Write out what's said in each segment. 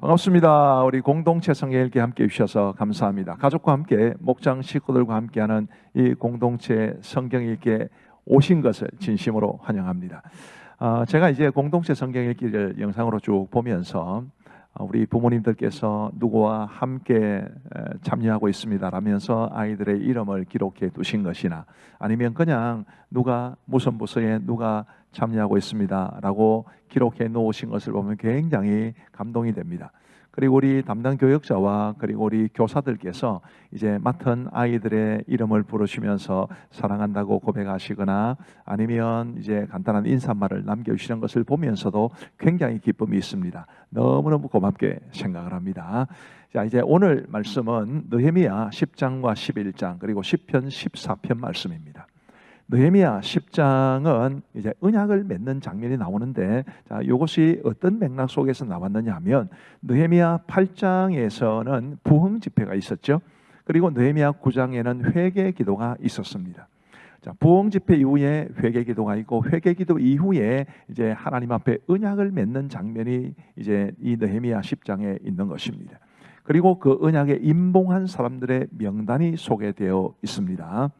반갑습니다. 우리 공동체 성경 읽기 함께 해주셔서 감사합니다. 가족과 함께 목장 식구들과 함께하는 이 공동체 성경 읽기에 오신 것을 진심으로 환영합니다. 제가 이제 공동체 성경 읽기를 영상으로 쭉 보면서 우리 부모님들께서 누구와 함께 참여하고 있습니다 라면서 아이들의 이름을 기록해 두신 것이나 아니면 그냥 누가 무슨 부서에 누가 참여하고 있습니다 라고 기록해 놓으신 것을 보면 굉장히 감동이 됩니다. 그리고 우리 담당 교역자와 그리고 우리 교사들께서 이제 맡은 아이들의 이름을 부르시면서 사랑한다고 고백하시거나 아니면 이제 간단한 인사말을 남겨주시는 것을 보면서도 굉장히 기쁨이 있습니다. 너무너무 고맙게 생각을 합니다. 자, 이제 오늘 말씀은 느헤미야 10장과 11장 그리고 시편 14편 말씀입니다. 느헤미야 10장은 이제 언약을 맺는 장면이 나오는데, 자, 이것이 어떤 맥락 속에서 나왔느냐 하면 느헤미야 8장에서는 부흥 집회가 있었죠. 그리고 느헤미야 9장에는 회개 기도가 있었습니다. 자, 부흥 집회 이후에 회개 기도가 있고 회개 기도 이후에 이제 하나님 앞에 언약을 맺는 장면이 이제 이 느헤미야 10장에 있는 것입니다. 그리고 그 언약에 임봉한 사람들의 명단이 소개되어 있습니다.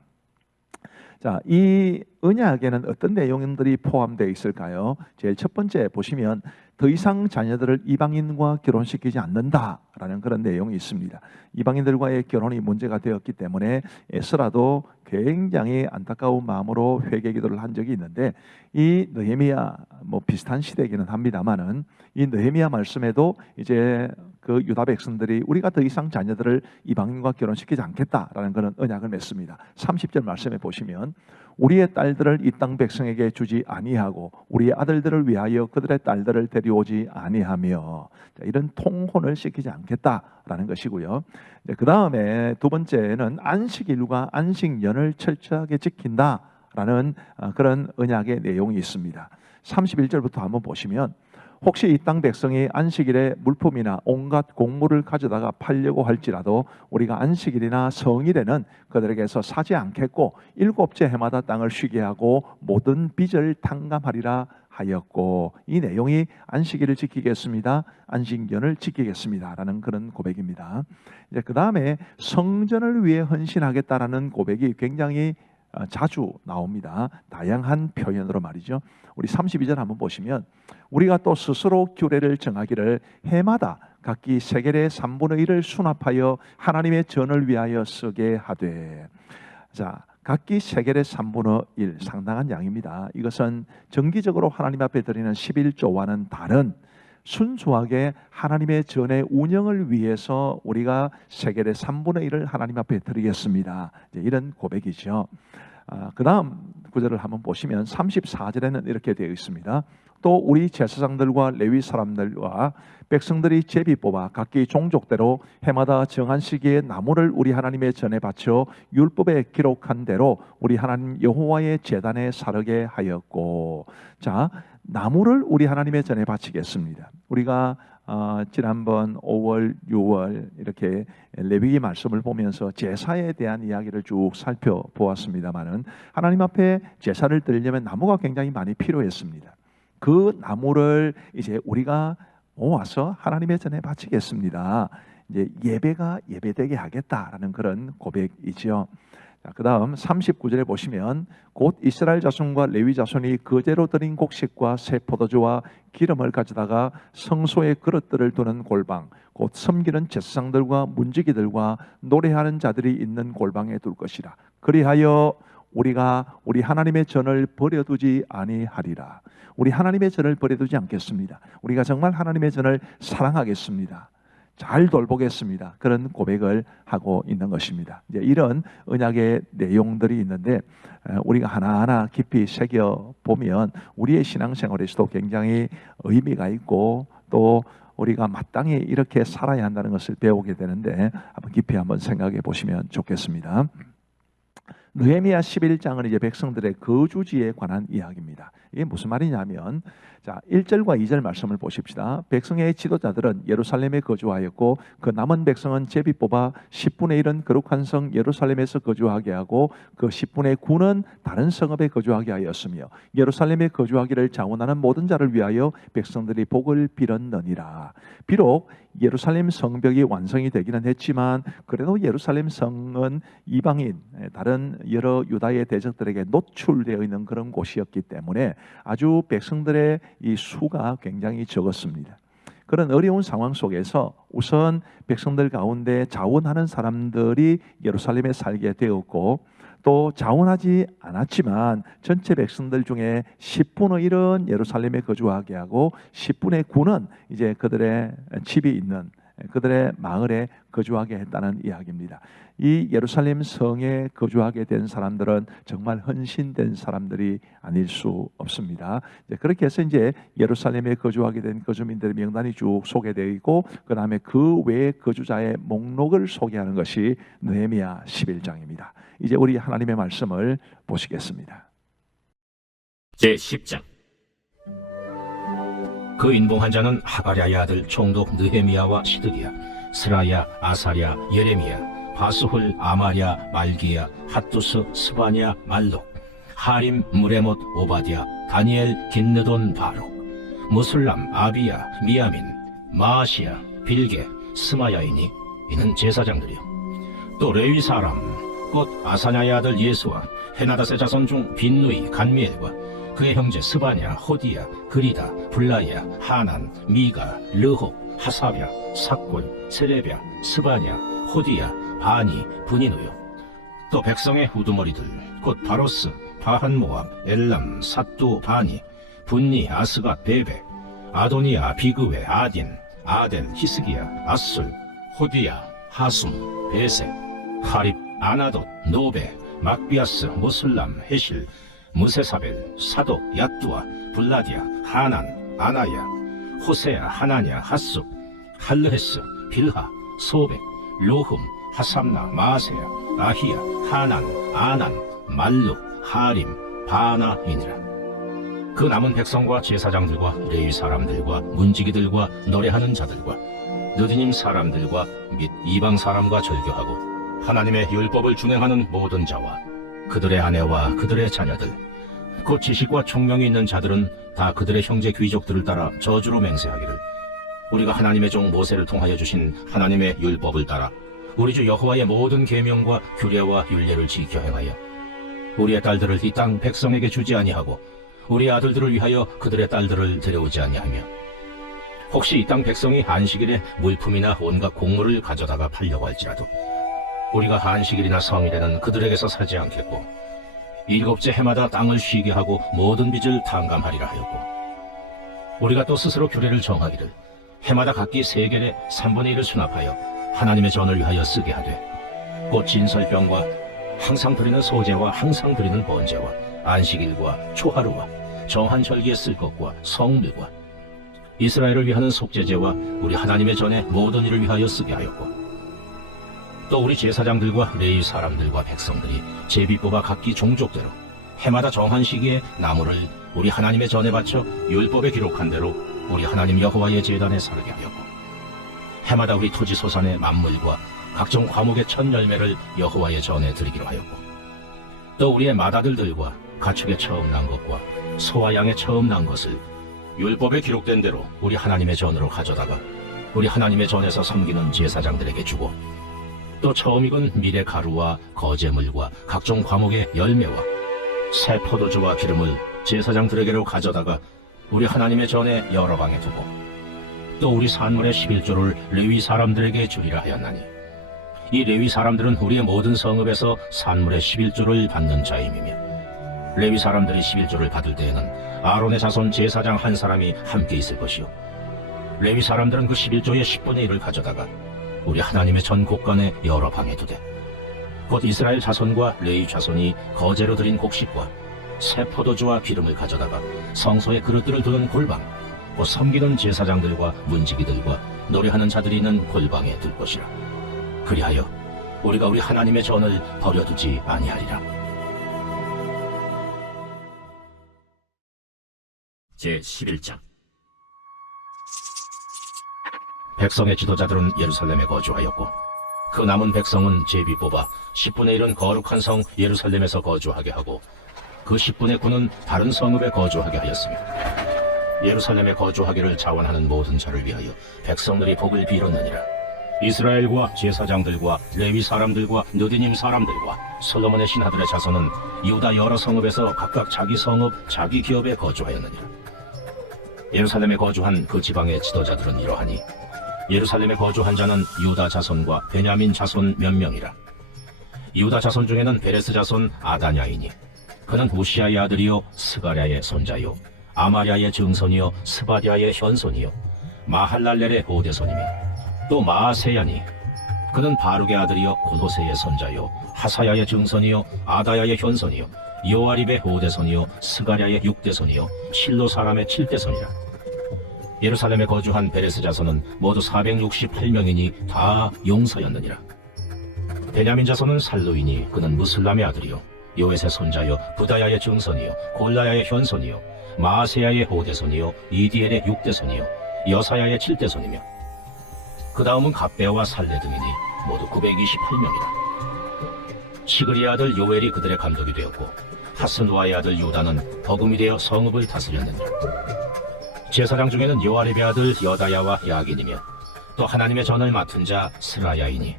자, 이 언약에는 어떤 내용들이 포함되어 있을까요? 제일 첫 번째 보시면 더 이상 자녀들을 이방인과 결혼시키지 않는다라는 그런 내용이 있습니다. 이방인들과의 결혼이 문제가 되었기 때문에 에스라도 굉장히 안타까운 마음으로 회개 기도를 한 적이 있는데, 이 느헤미야 비슷한 시대이기는 합니다만은 이 느헤미야 말씀에도 이제 그 유다 백성들이 우리가 더 이상 자녀들을 이방인과 결혼시키지 않겠다라는 그런 언약을 맺습니다. 30절 말씀에 보시면 우리의 딸들을 이 땅 백성에게 주지 아니하고 우리의 아들들을 위하여 그들의 딸들을 데려오지 아니하며, 이런 통혼을 시키지 않겠다라는 것이고요. 그 다음에 두 번째는 안식일과 안식년을 철저하게 지킨다라는 그런 언약의 내용이 있습니다. 31절부터 한번 보시면 혹시 이 땅 백성이 안식일에 물품이나 온갖 곡물을 가져다가 팔려고 할지라도 우리가 안식일이나 성일에는 그들에게서 사지 않겠고 일곱째 해마다 땅을 쉬게 하고 모든 빚을 탕감하리라 하였고, 이 내용이 안식일을 지키겠습니다, 안식년을 지키겠습니다 라는 그런 고백입니다. 이제 그 다음에 성전을 위해 헌신하겠다라는 고백이 굉장히 자주 나옵니다. 다양한 표현으로 말이죠. 우리 32절 한번 보시면 우리가 또 스스로 규례를 정하기를 해마다 각기 세겔의 3분의 1을 수납하여 하나님의 전을 위하여 쓰게 하되. 자, 각기 세겔의 3분의 1, 상당한 양입니다. 이것은 정기적으로 하나님 앞에 드리는 11조와는 다른 순수하게 하나님의 전의 운영을 위해서 우리가 세겔의 3분의 1을 하나님 앞에 드리겠습니다. 이런 고백이죠. 그 다음 구절을 한번 보시면 34절에는 이렇게 되어 있습니다. 또 우리 제사장들과 레위 사람들과 백성들이 제비 뽑아 각기 종족대로 해마다 정한 시기에 나무를 우리 하나님의 전에 바쳐 율법에 기록한 대로 우리 하나님 여호와의 제단에 사르게 하였고. 자, 나무를 우리 하나님의 전에 바치겠습니다. 우리가 지난번 5월, 6월 이렇게 레위기 말씀을 보면서 제사에 대한 이야기를 쭉 살펴보았습니다만은 하나님 앞에 제사를 드리려면 나무가 굉장히 많이 필요했습니다. 그 나무를 이제 우리가 모아서 하나님의 전에 바치겠습니다. 이제 예배가 예배되게 하겠다라는 그런 고백이죠. 그 다음 39절에 보시면 곧 이스라엘 자손과 레위 자손이 거제로 드린 곡식과 새 포도주와 기름을 가져다가 성소의 그릇들을 두는 골방, 곧 섬기는 제사장들과 문지기들과 노래하는 자들이 있는 골방에 둘 것이라. 그리하여 우리가 우리 하나님의 전을 버려두지 아니하리라. 우리 하나님의 전을 버려두지 않겠습니다. 우리가 정말 하나님의 전을 사랑하겠습니다. 잘 돌보겠습니다. 그런 고백을 하고 있는 것입니다. 이제 이런 언약의 내용들이 있는데 우리가 하나하나 깊이 새겨 보면 우리의 신앙생활에서도 굉장히 의미가 있고 또 우리가 마땅히 이렇게 살아야 한다는 것을 배우게 되는데 한번 깊이 한번 생각해 보시면 좋겠습니다. 느헤미야 11장은 이제 백성들의 거주지에 관한 이야기입니다. 이게 무슨 말이냐면, 자, 1절과 2절 말씀을 보십시다. 백성의 지도자들은 예루살렘에 거주하였고 그 남은 백성은 제비 뽑아 10분의 1은 거룩한 성 예루살렘에서 거주하게 하고 그 10분의 9는 다른 성읍에 거주하게 하였으며 예루살렘에 거주하기를 자원하는 모든 자를 위하여 백성들이 복을 빌었느니라. 비록 예루살렘 성벽이 완성이 되기는 했지만 그래도 예루살렘 성은 이방인, 다른 여러 유다의 대적들에게 노출되어 있는 그런 곳이었기 때문에 아주 백성들의 이 수가 굉장히 적었습니다. 그런 어려운 상황 속에서 우선 백성들 가운데 자원하는 사람들이 예루살렘에 살게 되었고, 또 자원하지 않았지만 전체 백성들 중에 10분의 1은 예루살렘에 거주하게 하고 10분의 9는 이제 그들의 집이 있는 그들의 마을에 거주하게 했다는 이야기입니다. 이 예루살렘 성에 거주하게 된 사람들은 정말 헌신된 사람들이 아닐 수 없습니다. 그렇게 해서 이제 예루살렘에 거주하게 된 거주민들의 명단이 쭉 소개되어 있고, 그 다음에 그 외의 거주자의 목록을 소개하는 것이 느헤미야 11장입니다. 이제 우리 하나님의 말씀을 보시겠습니다. 제10장. 그 인봉한 자는 하가랴의 아들 총독 느헤미야와 시드기야, 스라야, 아사랴, 예레미야, 바스훌, 아마랴, 말기야, 핫두스, 스바냐, 말록, 하림, 무레못, 오바디야, 다니엘, 긴느돈, 바룩, 무술람, 아비야, 미야민, 마아시야, 빌게, 스마야이니 이는 제사장들이요. 또 레위 사람 곧 아사냐의 아들 예수와 헤나닷의 자손 중 빈누이, 간미엘과 그의 형제 스바냐, 호디야, 그리다, 블라야, 하난, 미가, 르홉, 하사랴, 삭골, 세레랴, 스바냐, 호디야, 바니, 분이누요. 또 백성의 우두머리들 곧 바로스, 바한모압, 엘람, 삿두, 바니, 분니, 아스가, 베베, 아도니아, 비그웨, 아딘, 아델, 히스기야, 아술, 호디야, 하숨, 베세, 하립, 아나돗, 노베, 막비아스, 무슬람, 헤실, 무세사벨, 사독, 야뚜아, 블라디아, 하난, 아나야, 호세야, 하나냐, 핫숲, 할르헤스, 빌하, 소백, 로흠, 하삼나, 마세야, 아히야, 하난, 아난, 말룩, 하림, 바나이니라. 그 남은 백성과 제사장들과 레위 사람들과 문지기들과 노래하는 자들과 느디님 사람들과 및 이방 사람과 절교하고 하나님의 율법을 준행하는 모든 자와 그들의 아내와 그들의 자녀들 곧 지식과 총명이 있는 자들은 다 그들의 형제 귀족들을 따라 저주로 맹세하기를 우리가 하나님의 종 모세를 통하여 주신 하나님의 율법을 따라 우리 주 여호와의 모든 계명과 규례와 율례를 지켜 행하여 우리의 딸들을 이 땅 백성에게 주지 아니하고 우리 아들들을 위하여 그들의 딸들을 데려오지 아니하며 혹시 이 땅 백성이 안식일에 물품이나 온갖 곡물을 가져다가 팔려고 할지라도 우리가 안식일이나 성일에는 그들에게서 사지 않겠고 일곱째 해마다 땅을 쉬게 하고 모든 빚을 탕감하리라 하였고 우리가 또 스스로 규례를 정하기를 해마다 각기 3계의 3분의 1을 수납하여 하나님의 전을 위하여 쓰게 하되 곧 진설병과 항상 드리는 소제와 항상 드리는 번제와 안식일과 초하루와 정한 절기에 쓸 것과 성물과 이스라엘을 위하는 속죄제와 우리 하나님의 전의 모든 일을 위하여 쓰게 하였고 또 우리 제사장들과 레위 사람들과 백성들이 제비 뽑아 각기 종족대로 해마다 정한 시기에 나무를 우리 하나님의 전에 바쳐 율법에 기록한 대로 우리 하나님 여호와의 제단에 사르게 하였고 해마다 우리 토지 소산의 만물과 각종 과목의 첫 열매를 여호와의 전에 드리기로 하였고 또 우리의 맏아들들과 가축의 처음 난 것과 소와 양의 처음 난 것을 율법에 기록된 대로 우리 하나님의 전으로 가져다가 우리 하나님의 전에서 섬기는 제사장들에게 주고 또 처음 익은 밀의 가루와 거제물과 각종 과목의 열매와 새 포도주와 기름을 제사장들에게로 가져다가 우리 하나님의 전에 여러 방에 두고 또 우리 산물의 11조를 레위 사람들에게 주리라 하였나니 이 레위 사람들은 우리의 모든 성읍에서 산물의 11조를 받는 자임이며 레위 사람들이 11조를 받을 때에는 아론의 자손 제사장 한 사람이 함께 있을 것이요 레위 사람들은 그 11조의 10분의 1을 가져다가 우리 하나님의 전 곳간에 여러 방에 두되 곧 이스라엘 자손과 레위 자손이 거제로 드린 곡식과 새 포도주와 기름을 가져다가 성소의 그릇들을 두는 골방 곧 섬기는 제사장들과 문지기들과 노래하는 자들이 있는 골방에 둘 것이라. 그리하여 우리가 우리 하나님의 전을 버려두지 아니하리라. 제11장. 백성의 지도자들은 예루살렘에 거주하였고 그 남은 백성은 제비 뽑아 10분의 1은 거룩한 성 예루살렘에서 거주하게 하고 그 10분의 9는 다른 성읍에 거주하게 하였으며 예루살렘에 거주하기를 자원하는 모든 자를 위하여 백성들이 복을 빌었느니라. 이스라엘과 제사장들과 레위 사람들과 느디님 사람들과 솔로몬의 신하들의 자손은 유다 여러 성읍에서 각각 자기 성읍 자기 기업에 거주하였느니라. 예루살렘에 거주한 그 지방의 지도자들은 이러하니 예루살렘에 거주한 자는 유다 자손과 베냐민 자손 몇 명이라. 유다 자손 중에는 베레스 자손 아다냐이니 그는 우시아의 아들이요 스가랴의 손자요 아마랴의 증손이요 스바랴의 현손이요 마할랄렐의 오대손이며 또 마아세야니 그는 바룩의 아들이요 고도세의 손자요 하사야의 증손이요 아다야의 현손이요 요아립의 오대손이요 스가랴의 육대손이요 실로 사람의 7대손이라. 예루살렘에 거주한 베레스 자손은 모두 468명이니 다 용서였느니라. 베냐민 자손은 살루이니 그는 무슬람의 아들이요 요엣의 손자요 부다야의 증손이요 골라야의 현손이요 마아세야의 오대손이요 이디엘의 6대손이요 여사야의 7대손이며 그 다음은 갑베와 살레 등이니 모두 928명이라. 시그리의 아들 요엘이 그들의 감독이 되었고 하스누아의 아들 요다는 버금이 되어 성읍을 다스렸느니라. 제사장 중에는 요아립의 아들 여다야와 야긴이며 또 하나님의 전을 맡은 자 스라야이니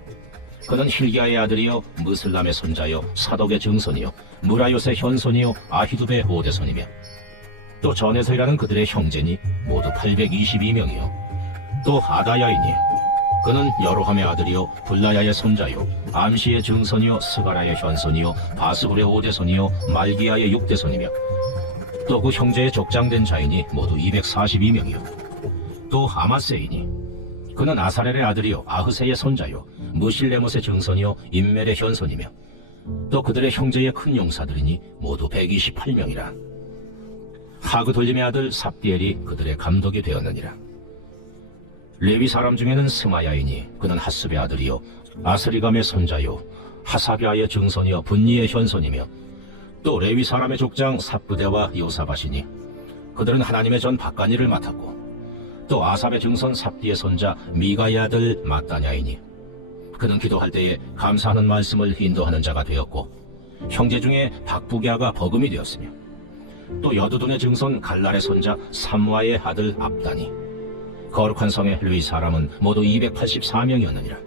그는 힐기야의 아들이요 무슬람의 손자요 사독의 증손이요 무라요스의 현손이요 아히두베의 오대손이며 또 전에서 일하는 그들의 형제니 모두 822명이요 또 아다야이니 그는 여로함의 아들이요 블라야의 손자요 암시의 증손이요 스가라의 현손이요 바스굴의 오대손이요 말기야의 육대손이며 또 그 형제의 족장된 자이니 모두 242명이요 또 아마세이니 그는 아사렐의 아들이요 아흐세의 손자요 무실레못의 증손이요 인멜의 현손이며 또 그들의 형제의 큰 용사들이니 모두 128명이라. 하그돌림의 아들 삽디엘이 그들의 감독이 되었느니라. 레위 사람 중에는 스마야이니 그는 하스베 아들이요 아스리감의 손자요 하사비아의 증손이요 분니의 현손이며 또 레위 사람의 족장 삽부대와 요사바시니 그들은 하나님의 전 박간일을 맡았고 또 아삽의 증손 삽디의 손자 미가의 아들 마따냐이니 그는 기도할 때에 감사하는 말씀을 인도하는 자가 되었고 형제 중에 박부기아가 버금이 되었으며 또 여두둔의 증손 갈랄의 손자 삼와의 아들 압다니 거룩한 성의 레위 사람은 모두 284명이었느니라.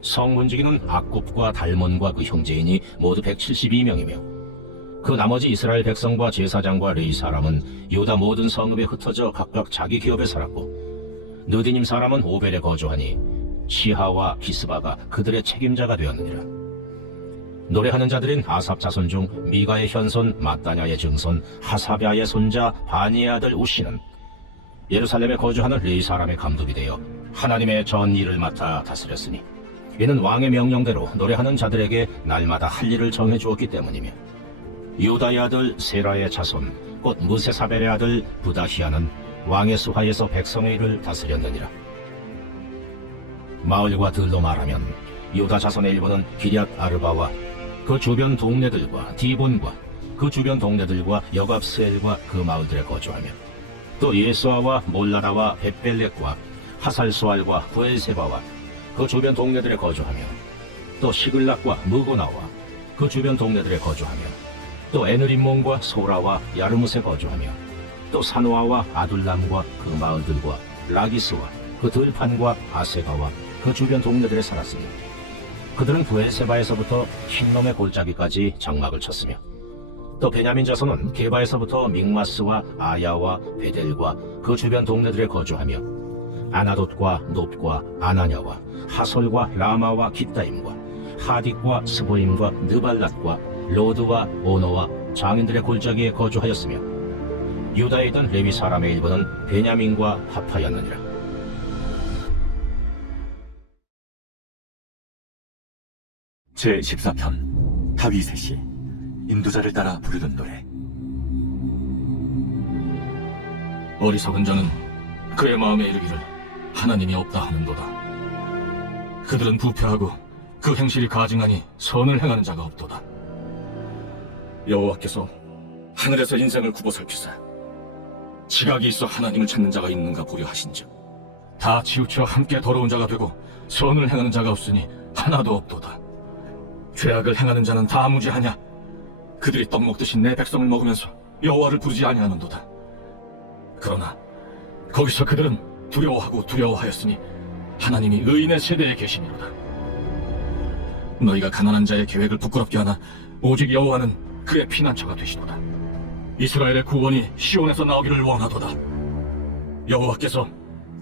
성 문지기는 악굽과 달몬과 그 형제이니 모두 172명이며 그 나머지 이스라엘 백성과 제사장과 레위 사람은 유다 모든 성읍에 흩어져 각각 자기 기업에 살았고 느디님 사람은 오벨에 거주하니 시하와 기스바가 그들의 책임자가 되었느니라. 노래하는 자들인 아삽 자손 중 미가의 현손 마따냐의 증손 하사비아의 손자 바니의 아들 우시는 예루살렘에 거주하는 레위 사람의 감독이 되어 하나님의 전 일을 맡아 다스렸으니 이는 왕의 명령대로 노래하는 자들에게 날마다 할 일을 정해 주었기 때문이며 유다의 아들 세라의 자손 곧 무세사벨의 아들 부다히아는 왕의 수하에서 백성의 일을 다스렸느니라. 마을과 들로 말하면 유다 자손의 일부는 기럇 아르바와 그 주변 동네들과 디본과 그 주변 동네들과 여갑스엘과 그 마을들에 거주하며 또 예수아와 몰라다와 벳벨렉과 하살수알과 부엘세바와 그 주변 동네들에 거주하며 또 시글락과 무고나와 그 주변 동네들에 거주하며 또 에느림몬과 소라와 야르뭇에 거주하며 또 사노아와 아둘람과 그 마을들과 라기스와 그 들판과 아세가와 그 주변 동네들에 살았으니 그들은 부엘세바에서부터 흰놈의 골짜기까지 장막을 쳤으며 또 베냐민 자손은 게바에서부터 믹마스와 아야와 베델과 그 주변 동네들에 거주하며 아나돗과 놋과 아나냐와 하솔과 라마와 기타임과 하딕과 스보임과 느발랏과 로드와 오노와 장인들의 골짜기에 거주하였으며 유다에 있던 레위 사람의 일부는 베냐민과 합하였느니라. 제14편 다윗의 시 인도자를 따라 부르던 노래. 어리석은 자는 그의 마음에 이르기를 하나님이 없다 하는도다. 그들은 부패하고 그 행실이 가증하니 선을 행하는 자가 없도다. 여호와께서 하늘에서 인생을 굽어 살피사 지각이 있어 하나님을 찾는 자가 있는가 보려 하신즉 다 치우쳐 함께 더러운 자가 되고 선을 행하는 자가 없으니 하나도 없도다. 죄악을 행하는 자는 다 무지하냐? 그들이 떡 먹듯이 내 백성을 먹으면서 여호와를 부르지 아니하는도다. 그러나 거기서 그들은 두려워하고 두려워하였으니 하나님이 의인의 세대에 계시니로다. 너희가 가난한 자의 계획을 부끄럽게 하나 오직 여호와는 그의 피난처가 되시도다. 이스라엘의 구원이 시온에서 나오기를 원하도다. 여호와께서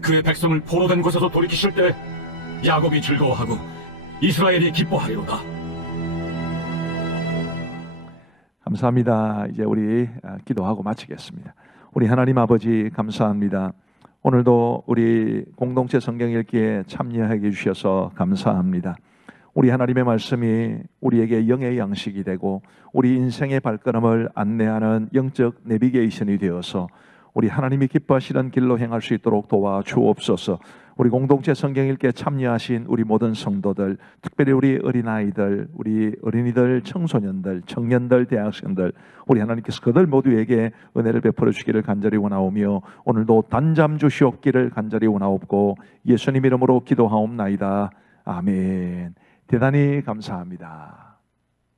그의 백성을 포로된 곳에서 돌이키실 때 야곱이 즐거워하고 이스라엘이 기뻐하리로다. 감사합니다. 이제 우리 기도하고 마치겠습니다. 우리 하나님 아버지 감사합니다. 오늘도 우리 공동체 성경 읽기에 참여하게 해주셔서 감사합니다. 우리 하나님의 말씀이 우리에게 영의 양식이 되고 우리 인생의 발걸음을 안내하는 영적 내비게이션이 되어서 우리 하나님이 기뻐하시는 길로 행할 수 있도록 도와주옵소서. 우리 공동체 성경 읽기에 참여하신 우리 모든 성도들, 특별히 우리 어린아이들, 우리 어린이들, 청소년들, 청년들, 대학생들, 우리 하나님께서 그들 모두에게 은혜를 베풀어 주기를 간절히 원하오며 오늘도 단잠 주시옵기를 간절히 원하옵고 예수님 이름으로 기도하옵나이다. 아멘. 대단히 감사합니다.